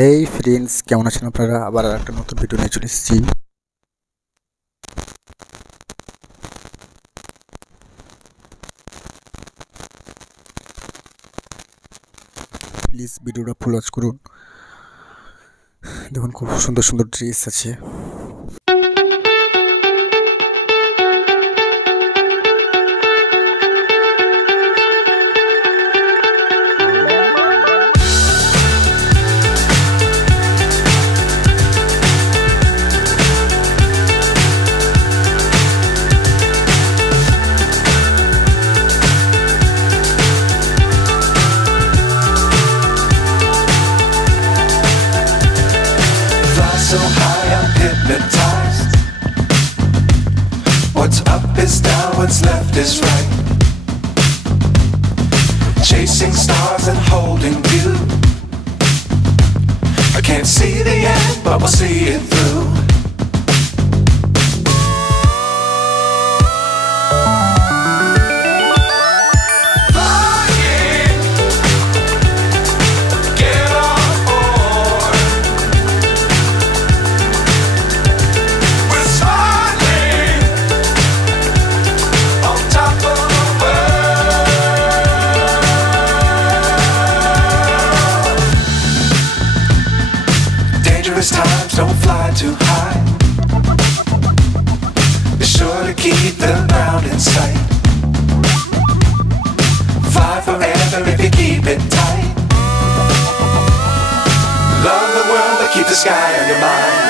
এই ফ্রেন্ডস, কেমন আছেন আপনারা? আবার একটা নতুন ভিডিও নিয়ে চলে এসেছি। প্লিজ ভিডিওটা ফুল ওয়াচ করুন। দেখুন, খুব সুন্দর সুন্দর ড্রেস আছে। So high I'm hypnotized. What's up is down, what's left is right. Chasing stars and holding you. I can't see the end, but we'll see it through. Dangerous times, don't fly too high. Be sure to keep the ground in sight. Fly forever if you keep it tight. Love the world, but keep the sky on your mind.